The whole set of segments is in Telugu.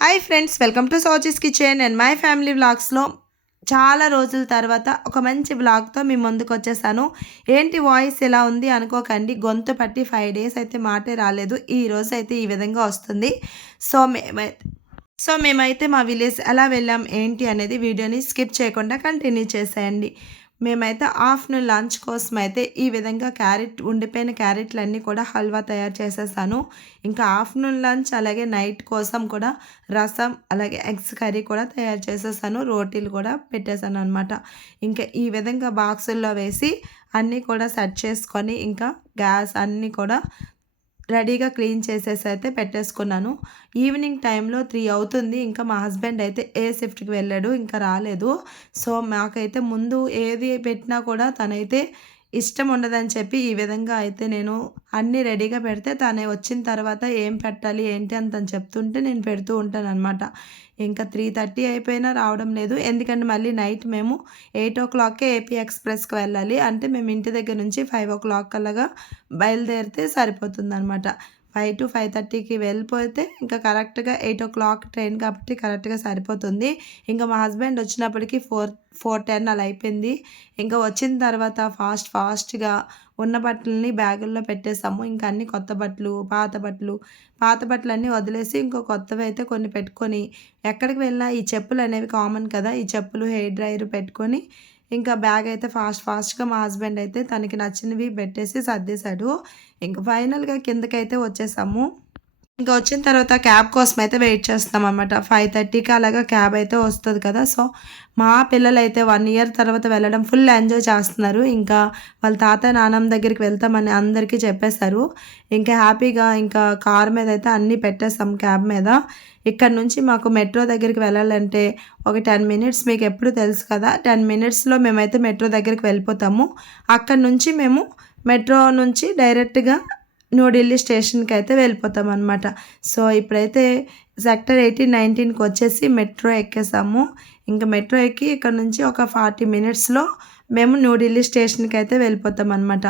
హాయ్ ఫ్రెండ్స్, వెల్కమ్ టు సోచిస్ కిచెన్ అండ్ మై ఫ్యామిలీ వ్లాగ్స్లో చాలా రోజుల తర్వాత ఒక మంచి వ్లాగ్తో మీ ముందుకు వచ్చేసాను. ఏంటి వాయిస్ ఎలా ఉంది అనుకోకండి, గొంతు పట్టి 5 డేస్ అయితే మాటే రాలేదు. ఈ రోజు అయితే ఈ విధంగా వస్తుంది. సో మేమైతే మా విలేజ్ ఎలా వెళ్ళాం ఏంటి అనేది వీడియోని స్కిప్ చేయకుండా కంటిన్యూ చేసేయండి. మేమైతే ఆఫ్టర్నూన్ లంచ్ కోసం అయితే ఈ విధంగా ఉండిపోయిన క్యారెట్లన్నీ కూడా హల్వా తయారు చేసేసాను. ఇంకా ఆఫ్టర్నూన్ లంచ్ అలాగే నైట్ కోసం కూడా రసం అలాగే ఎగ్స్ కర్రీ కూడా తయారు చేసేసాను. రోటీలు కూడా పెట్టేశాను అనమాట. ఇంకా ఈ విధంగా బాక్సుల్లో వేసి అన్నీ కూడా సెట్ చేసుకొని ఇంకా గ్యాస్ అన్నీ కూడా రెడీగా క్లీన్ చేసేసి అయితే పెట్టేసుకున్నాను. ఈవినింగ్ టైంలో 3 అవుతుంది. ఇంకా మా హస్బెండ్ అయితే ఏ షిఫ్ట్కి వెళ్ళాడు, ఇంకా రాలేదు. సో మాకైతే ముందు ఏది పెట్టినా కూడా తనైతే ఇష్టం ఉండదని చెప్పి ఈ విధంగా అయితే నేను అన్నీ రెడీగా పెడితే తనే వచ్చిన తర్వాత ఏం పెట్టాలి ఏంటి అని తను చెప్తుంటే నేను పెడుతూ ఉంటానన్నమాట. ఇంకా 3:30 అయిపోయినా రావడం లేదు. ఎందుకంటే మళ్ళీ నైట్ మేము 8:00కే ఏపీ ఎక్స్ప్రెస్కి వెళ్ళాలి. అంటే మేము ఇంటి దగ్గర నుంచి 5:00 అలాగా బయలుదేరితే సరిపోతుందన్నమాట. 5 to 5:30కి వెళ్ళిపోతే ఇంకా కరెక్ట్గా 8:00 ట్రైన్ కాబట్టి కరెక్ట్గా సరిపోతుంది. ఇంకా మా హస్బెండ్ వచ్చినప్పటికి 4:10 అలా అయిపోయింది. ఇంకా వచ్చిన తర్వాత ఫాస్ట్గా ఉన్న బట్టలని బ్యాగుల్లో పెట్టేసాము. ఇంకా అన్ని కొత్త బట్టలు పాత బట్టలన్నీ వదిలేసి ఇంకో కొత్తవి అయితే కొన్ని పెట్టుకొని, ఎక్కడికి వెళ్ళినా ఈ చెప్పులు అనేవి కామన్ కదా, ఈ చెప్పులు హెయిర్ డ్రైయర్ పెట్టుకొని ఇంకా బ్యాగ్ అయితే ఫాస్ట్గా మా హస్బెండ్ అయితే తనకి నచ్చినవి పెట్టేసి సర్దేశాడు. ఇంకా ఫైనల్గా కిందకైతే వచ్చేసాము. ఇంకా వచ్చిన తర్వాత క్యాబ్ కోసం అయితే వెయిట్ చేస్తాం అనమాట. 5:30కి అలాగా క్యాబ్ అయితే వస్తుంది కదా. సో మా పిల్లలు అయితే 1 ఇయర్ తర్వాత వెళ్ళడం ఫుల్ ఎంజాయ్ చేస్తున్నారు. ఇంకా వాళ్ళ తాత నాన్నమ్మ దగ్గరికి వెళ్తామని అందరికీ చెప్పేశారు. ఇంకా హ్యాపీగా ఇంకా కార్ మీద అయితే అన్నీ పెట్టేస్తాం క్యాబ్ మీద. ఇక్కడ నుంచి మాకు మెట్రో దగ్గరికి వెళ్ళాలంటే ఒక 10 మినిట్స్, మీకు ఎప్పుడు తెలుసు కదా, 10 మినిట్స్లో మేమైతే మెట్రో దగ్గరికి వెళ్ళిపోతాము. అక్కడ నుంచి మేము మెట్రో నుంచి డైరెక్ట్గా న్యూఢిల్లీ స్టేషన్కి అయితే వెళ్ళిపోతాం అనమాట. సో ఇప్పుడైతే సెక్టర్ 18, 19కి వచ్చేసి మెట్రో ఎక్కేసాము. ఇంకా మెట్రో ఎక్కి ఇక్కడ నుంచి ఒక 40 మినిట్స్లో మేము న్యూఢిల్లీ స్టేషన్కి అయితే వెళ్ళిపోతాం అనమాట.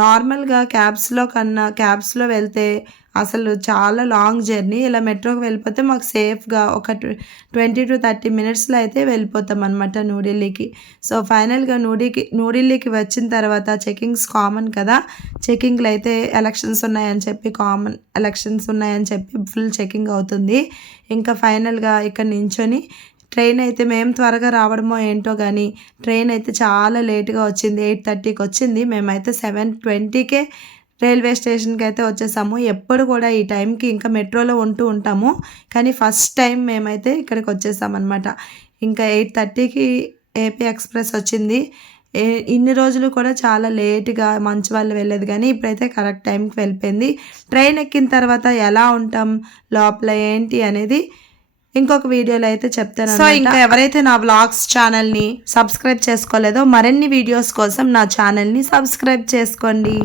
నార్మల్గా క్యాబ్స్లో వెళ్తే అసలు చాలా లాంగ్ జర్నీ. ఇలా మెట్రోకి వెళ్ళిపోతే మాకు సేఫ్గా ఒక 20 to 30 మినిట్స్లో అయితే వెళ్ళిపోతాం అనమాట న్యూఢిల్లీకి. సో ఫైనల్గా న్యూఢిల్లీకి వచ్చిన తర్వాత చెకింగ్స్ కామన్ కదా, చెకింగ్లు అయితే ఎలక్షన్స్ ఉన్నాయని చెప్పి ఫుల్ చెకింగ్ అవుతుంది. ఇంకా ఫైనల్గా ఇక్కడ నించొని ట్రైన్ అయితే మేము త్వరగా రావడమో ఏంటో కానీ ట్రైన్ అయితే చాలా లేట్గా వచ్చింది. 8:30కి వచ్చింది. మేమైతే 7:20కే రైల్వే స్టేషన్కి అయితే వచ్చేసాము. ఎప్పుడు కూడా ఈ టైంకి ఇంకా మెట్రోలో ఉంటాము, కానీ ఫస్ట్ టైం మేమైతే ఇక్కడికి వచ్చేసామన్నమాట. ఇంకా 8:30కి ఏపీ ఎక్స్ప్రెస్ వచ్చింది. ఇన్ని రోజులు కూడా చాలా లేట్గా మంచి వాళ్ళు వెళ్ళేది, కానీ ఇప్పుడైతే కరెక్ట్ టైంకి వెళ్ళిపోయింది. ట్రైన్ ఎక్కిన తర్వాత ఎలా ఉంటాం లోపల ఏంటి అనేది ఇంకొక వీడియోలో అయితే చెప్తాను. సో ఇంకా ఎవరైతే నా వ్లాగ్స్ ఛానల్ని సబ్స్క్రైబ్ చేసుకోలేదో మరిన్ని వీడియోస్ కోసం నా ఛానల్ని సబ్స్క్రైబ్ చేసుకోండి.